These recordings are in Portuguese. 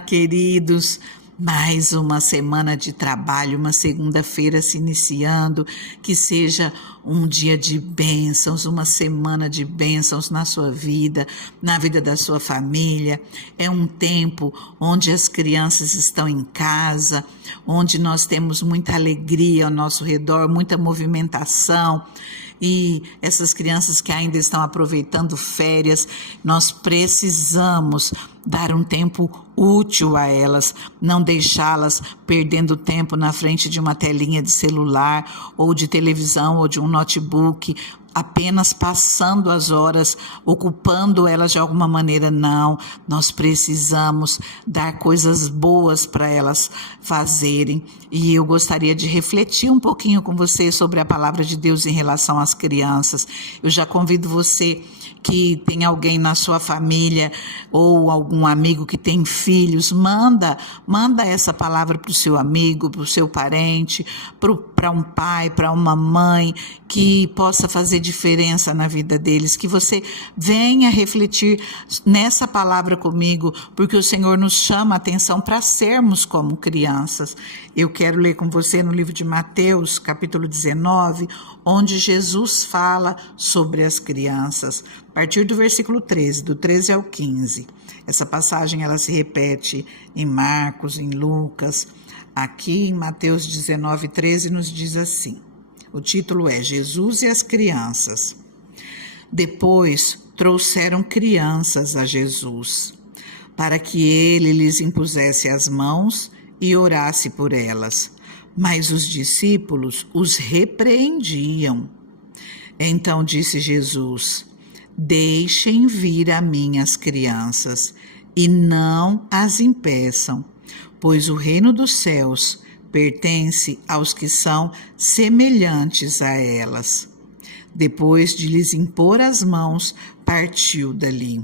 queridos, mais uma semana de trabalho, uma segunda-feira se iniciando, que seja um dia de bênçãos, uma semana de bênçãos na sua vida, na vida da sua família. É um tempo onde as crianças estão em casa, onde nós temos muita alegria ao nosso redor, muita movimentação. E essas crianças que ainda estão aproveitando férias, nós precisamos dar um tempo útil a elas, não deixá-las perdendo tempo na frente de uma telinha de celular ou de televisão ou de um notebook, apenas passando as horas, ocupando elas de alguma maneira. Não, nós precisamos dar coisas boas para elas fazerem. E eu gostaria de refletir um pouquinho com você sobre a palavra de Deus em relação às crianças. Eu já convido você que tem alguém na sua família ou algum amigo que tem filhos, manda essa palavra para o seu amigo, para o seu parente, para um pai, para uma mãe, que possa fazer diferença na vida deles, que você venha refletir nessa palavra comigo, porque o Senhor nos chama a atenção para sermos como crianças. Eu quero ler com você no livro de Mateus, capítulo 19, onde Jesus fala sobre as crianças, a partir do versículo 13, do 13 ao 15. Essa passagem ela se repete em Marcos, em Lucas. Aqui em Mateus 19, 13 nos diz assim, o título é Jesus e as crianças. Depois trouxeram crianças a Jesus, para que ele lhes impusesse as mãos e orasse por elas. Mas os discípulos os repreendiam. Então disse Jesus: deixem vir a mim as crianças e não as impeçam, pois o reino dos céus pertence aos que são semelhantes a elas. Depois de lhes impor as mãos, partiu dali.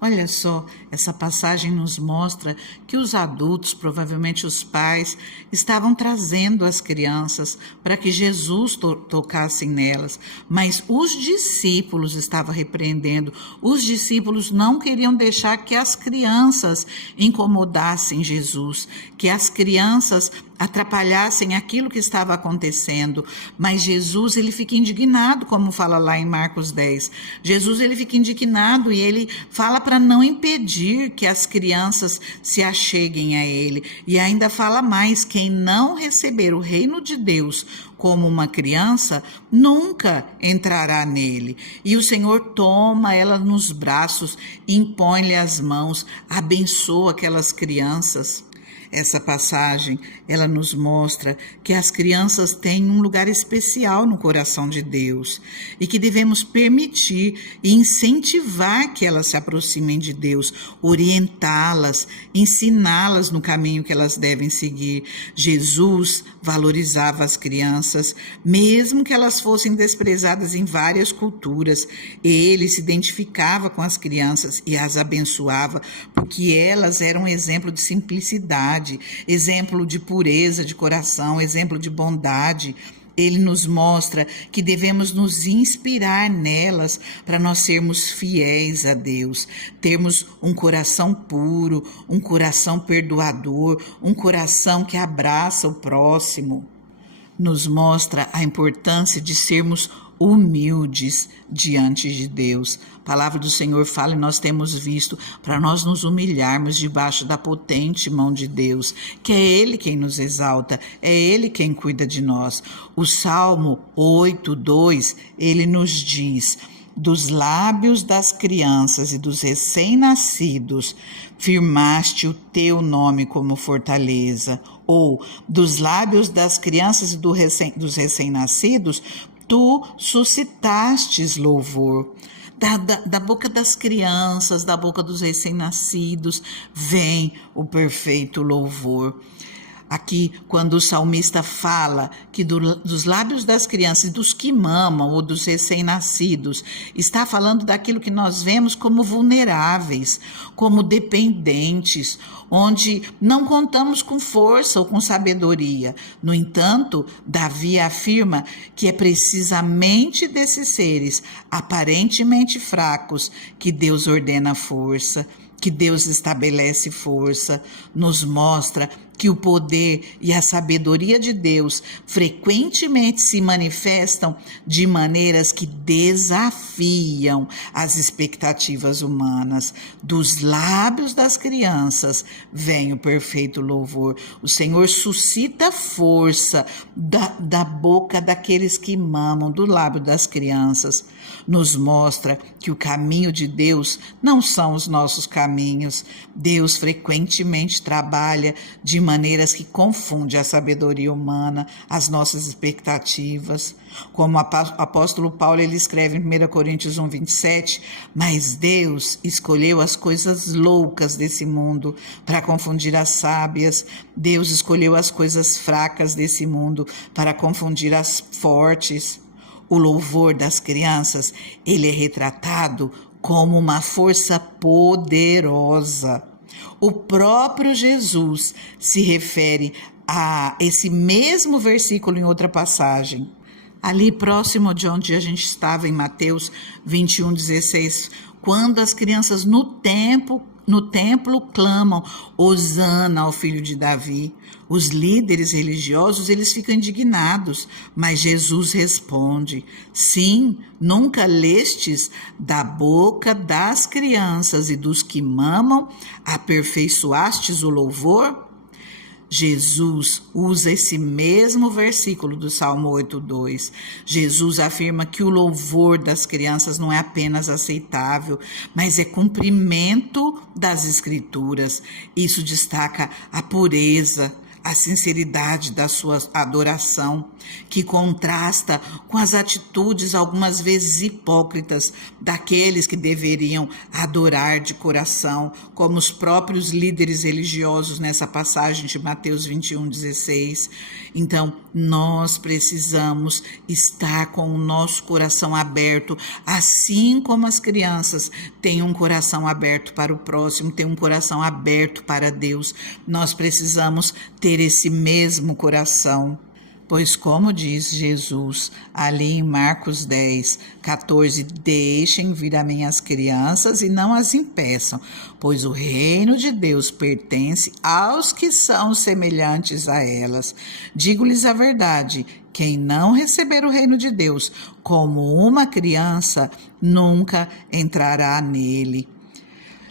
Olha só, essa passagem nos mostra que os adultos, provavelmente os pais, estavam trazendo as crianças para que Jesus tocasse nelas, mas os discípulos estavam repreendendo. Os discípulos não queriam deixar que as crianças incomodassem Jesus, que as crianças atrapalhassem aquilo que estava acontecendo, mas Jesus ele fica indignado, como fala lá em Marcos 10. Jesus ele fica indignado e ele fala para não impedir que as crianças se acheguem a ele, e ainda fala mais: quem não receber o reino de Deus como uma criança, nunca entrará nele. E o Senhor toma ela nos braços, impõe-lhe as mãos, abençoa aquelas crianças. Essa passagem, ela nos mostra que as crianças têm um lugar especial no coração de Deus e que devemos permitir e incentivar que elas se aproximem de Deus, orientá-las, ensiná-las no caminho que elas devem seguir. Jesus valorizava as crianças, mesmo que elas fossem desprezadas em várias culturas. Ele se identificava com as crianças e as abençoava, porque elas eram um exemplo de simplicidade, exemplo de pureza de coração, exemplo de bondade. Ele nos mostra que devemos nos inspirar nelas para nós sermos fiéis a Deus, termos um coração puro, um coração perdoador, um coração que abraça o próximo. Nos mostra a importância de sermos humildes diante de Deus. A palavra do Senhor fala, e nós temos visto, para nós nos humilharmos debaixo da potente mão de Deus, que é Ele quem nos exalta, é Ele quem cuida de nós. O Salmo 8:2, ele nos diz: dos lábios das crianças e dos recém-nascidos, firmaste o teu nome como fortaleza. Ou, dos lábios das crianças e dos recém-nascidos, tu suscitastes louvor. Da boca das crianças, da boca dos recém-nascidos, vem o perfeito louvor. Aqui, quando o salmista fala que dos lábios das crianças e dos que mamam ou dos recém-nascidos, está falando daquilo que nós vemos como vulneráveis, como dependentes, onde não contamos com força ou com sabedoria. No entanto, Davi afirma que é precisamente desses seres aparentemente fracos que Deus ordena a força. que Deus estabelece força, nos mostra que o poder e a sabedoria de Deus frequentemente se manifestam de maneiras que desafiam as expectativas humanas. Dos lábios das crianças vem o perfeito louvor. O Senhor suscita força da boca daqueles que mamam, do lábio das crianças. Nos mostra que o caminho de Deus não são os nossos caminhos. Deus frequentemente trabalha de maneiras que confundem a sabedoria humana, as nossas expectativas. Como o apóstolo Paulo ele escreve em 1 Coríntios 1:27, mas Deus escolheu as coisas loucas desse mundo para confundir as sábias. Deus escolheu as coisas fracas desse mundo para confundir as fortes. O louvor das crianças, ele é retratado como uma força poderosa. O próprio Jesus se refere a esse mesmo versículo em outra passagem. Ali próximo de onde a gente estava, em Mateus 21:16, quando as crianças no templo clamam, Hosana ao filho de Davi. Os líderes religiosos, eles ficam indignados, mas Jesus responde, sim, nunca lestes da boca das crianças e dos que mamam, aperfeiçoastes o louvor? Jesus usa esse mesmo versículo do Salmo 8:2. Jesus afirma que o louvor das crianças não é apenas aceitável, mas é cumprimento das Escrituras. Isso destaca a pureza, a sinceridade da sua adoração, que contrasta com as atitudes algumas vezes hipócritas daqueles que deveriam adorar de coração, como os próprios líderes religiosos nessa passagem de Mateus 21:16. Então, nós precisamos estar com o nosso coração aberto, assim como as crianças têm um coração aberto para o próximo, têm um coração aberto para Deus. Nós precisamos ter esse mesmo coração. Pois como diz Jesus ali em Marcos 10:14, deixem vir a mim as crianças e não as impeçam, pois o reino de Deus pertence aos que são semelhantes a elas. Digo-lhes a verdade, quem não receber o reino de Deus como uma criança, nunca entrará nele.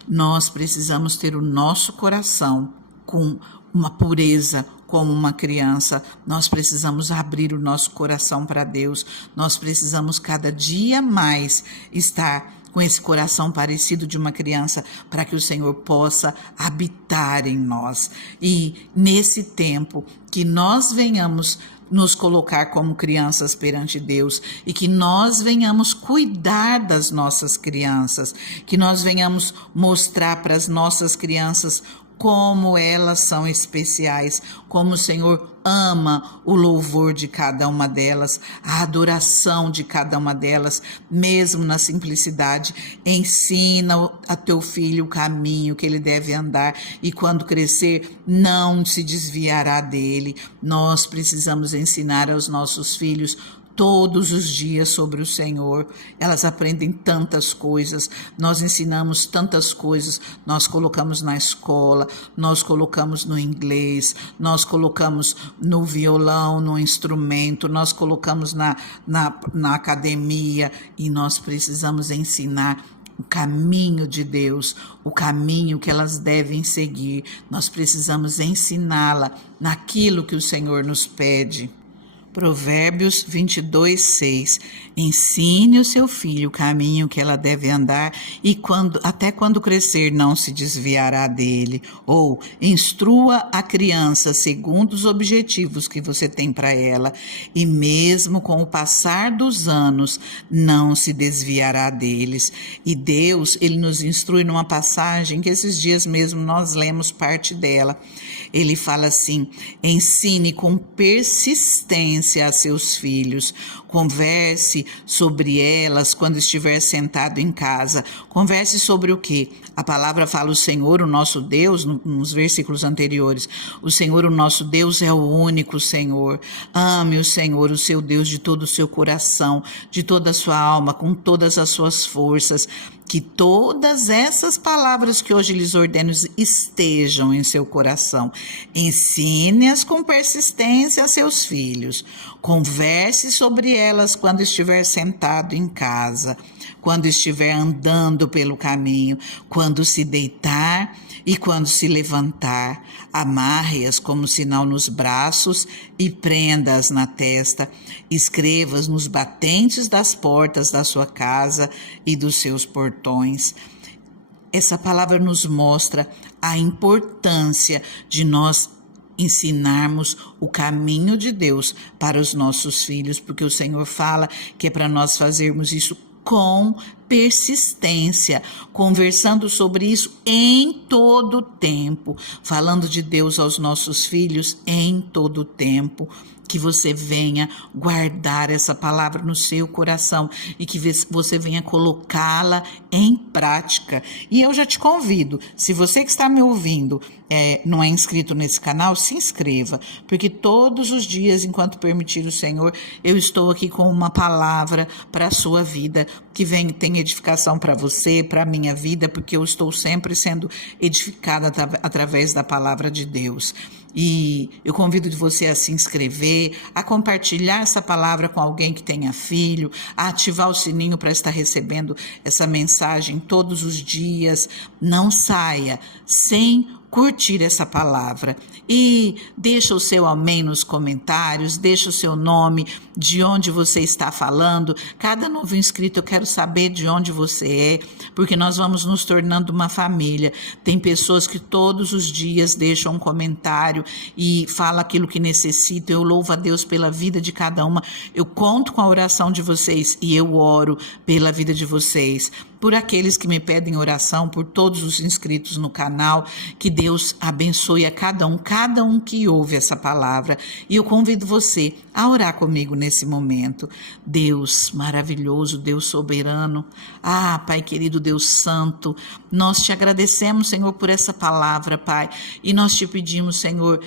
Nós precisamos ter o nosso coração com uma pureza, como uma criança. Nós precisamos abrir o nosso coração para Deus. Nós precisamos cada dia mais estar com esse coração parecido de uma criança, para que o Senhor possa habitar em nós. E nesse tempo que nós venhamos nos colocar como crianças perante Deus e que nós venhamos cuidar das nossas crianças, que nós venhamos mostrar para as nossas crianças como elas são especiais, como o Senhor ama o louvor de cada uma delas, a adoração de cada uma delas, mesmo na simplicidade. Ensina a teu filho o caminho que ele deve andar e quando crescer não se desviará dele. Nós precisamos ensinar aos nossos filhos todos os dias sobre o Senhor. Elas aprendem tantas coisas, nós ensinamos tantas coisas, nós colocamos na escola, nós colocamos no inglês, nós colocamos no violão, no instrumento, nós colocamos na academia e nós precisamos ensinar o caminho de Deus, o caminho que elas devem seguir. Nós precisamos ensiná-la naquilo que o Senhor nos pede. Provérbios 22:6. Ensine o seu filho o caminho que ela deve andar e até quando crescer não se desviará dele. Ou instrua a criança segundo os objetivos que você tem para ela e mesmo com o passar dos anos não se desviará deles. E Deus, ele nos instrui numa passagem que esses dias mesmo nós lemos parte dela. Ele fala assim: ensine com persistência a seus filhos, Converse sobre elas quando estiver sentado em casa. Converse sobre o quê? A palavra fala: o Senhor, o nosso Deus, nos versículos anteriores, o Senhor, o nosso Deus, é o único Senhor. Ame o Senhor, o seu Deus, de todo o seu coração, de toda a sua alma, com todas as suas forças. Que todas essas palavras que hoje lhes ordeno estejam em seu coração. Ensine-as com persistência a seus filhos. Converse sobre elas quando estiver sentado em casa, quando estiver andando pelo caminho, quando se deitar e quando se levantar. Amarre-as como sinal nos braços e prenda-as na testa. Escreva-as nos batentes das portas da sua casa e dos seus portões. Essa palavra nos mostra a importância de nós ensinarmos o caminho de Deus para os nossos filhos, porque o Senhor fala que é para nós fazermos isso com persistência, conversando sobre isso em todo o tempo, falando de Deus aos nossos filhos em todo o tempo. Que você venha guardar essa palavra no seu coração e que você venha colocá-la em prática. E eu já te convido, se você que está me ouvindo não é inscrito nesse canal, se inscreva, porque todos os dias, enquanto permitir o Senhor, eu estou aqui com uma palavra para a sua vida, que tem edificação para você, para a minha vida, porque eu estou sempre sendo edificada através da palavra de Deus. E eu convido você a se inscrever, a compartilhar essa palavra com alguém que tenha filho, a ativar o sininho para estar recebendo essa mensagem todos os dias. Não saia sem curtir essa palavra e deixa o seu amém nos comentários, deixa o seu nome, de onde você está falando. Cada novo inscrito, eu quero saber de onde você é, porque nós vamos nos tornando uma família. Tem pessoas que todos os dias deixam um comentário e falam aquilo que necessitam. Eu louvo a Deus pela vida de cada uma. Eu conto com a oração de vocês e eu oro pela vida de vocês. Por aqueles que me pedem oração, por todos os inscritos no canal, que Deus abençoe a cada um que ouve essa palavra. E eu convido você a orar comigo nesse momento. Deus maravilhoso, Deus soberano, Pai querido, Deus santo, nós te agradecemos, Senhor, por essa palavra, Pai, e nós te pedimos, Senhor,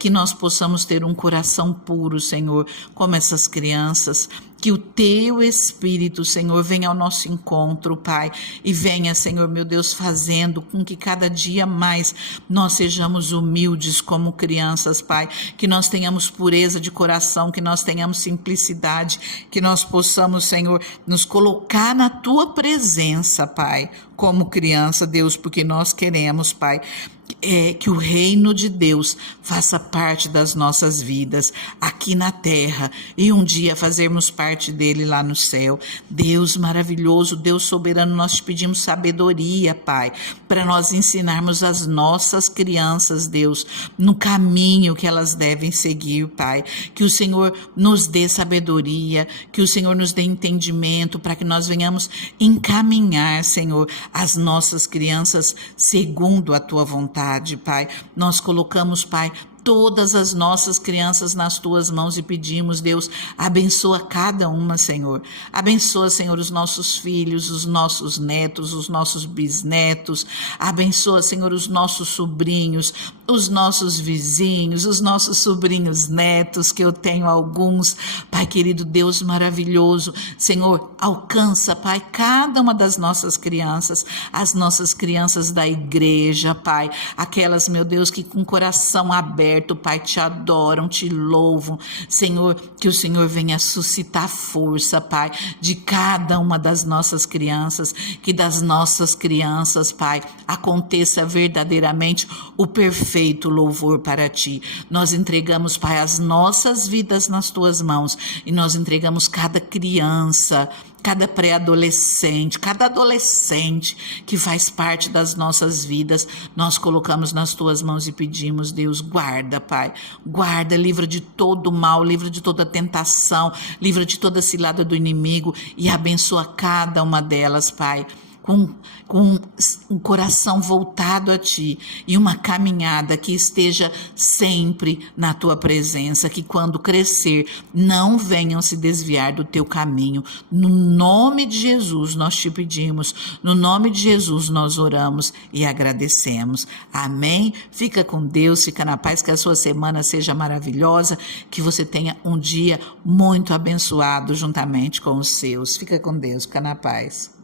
que nós possamos ter um coração puro, Senhor, como essas crianças. Que o teu Espírito, Senhor, venha ao nosso encontro, Pai, e venha, Senhor, meu Deus, fazendo com que cada dia mais nós sejamos humildes como crianças, Pai, que nós tenhamos pureza de coração, que nós tenhamos simplicidade, que nós possamos, Senhor, nos colocar na tua presença, Pai, como criança, Deus, porque nós queremos, Pai, que o reino de Deus faça parte das nossas vidas aqui na terra e um dia fazermos parte dele lá no céu. Deus maravilhoso, Deus soberano, nós te pedimos sabedoria, Pai, para nós ensinarmos as nossas crianças, Deus, no caminho que elas devem seguir, Pai. Que o Senhor nos dê sabedoria, que o Senhor nos dê entendimento para que nós venhamos encaminhar, Senhor, as nossas crianças segundo a tua vontade, Pai. Nós colocamos, Pai, todas as nossas crianças nas tuas mãos e pedimos, Deus, abençoa cada uma, Senhor. Abençoa, Senhor, os nossos filhos, os nossos netos, os nossos bisnetos. Abençoa, Senhor, os nossos sobrinhos, os nossos vizinhos, os nossos sobrinhos netos, que eu tenho alguns. Pai querido, Deus maravilhoso, Senhor, alcança, Pai, cada uma das nossas crianças, as nossas crianças da igreja, Pai, aquelas, meu Deus, que com coração aberto, Pai, te adoram, te louvam, Senhor, que o Senhor venha suscitar força, Pai, de cada uma das nossas crianças, que das nossas crianças, Pai, aconteça verdadeiramente o perfeito louvor para ti. Nós entregamos, Pai, as nossas vidas nas tuas mãos e nós entregamos cada criança, cada pré-adolescente, cada adolescente que faz parte das nossas vidas, nós colocamos nas tuas mãos e pedimos, Deus, guarda, Pai, guarda, livra de todo mal, livra de toda tentação, livra de toda cilada do inimigo e abençoa cada uma delas, Pai. com um coração voltado a Ti e uma caminhada que esteja sempre na Tua presença, que quando crescer não venham se desviar do Teu caminho. No nome de Jesus nós te pedimos, no nome de Jesus nós oramos e agradecemos. Amém? Fica com Deus, fica na paz, que a sua semana seja maravilhosa, que você tenha um dia muito abençoado juntamente com os seus. Fica com Deus, fica na paz.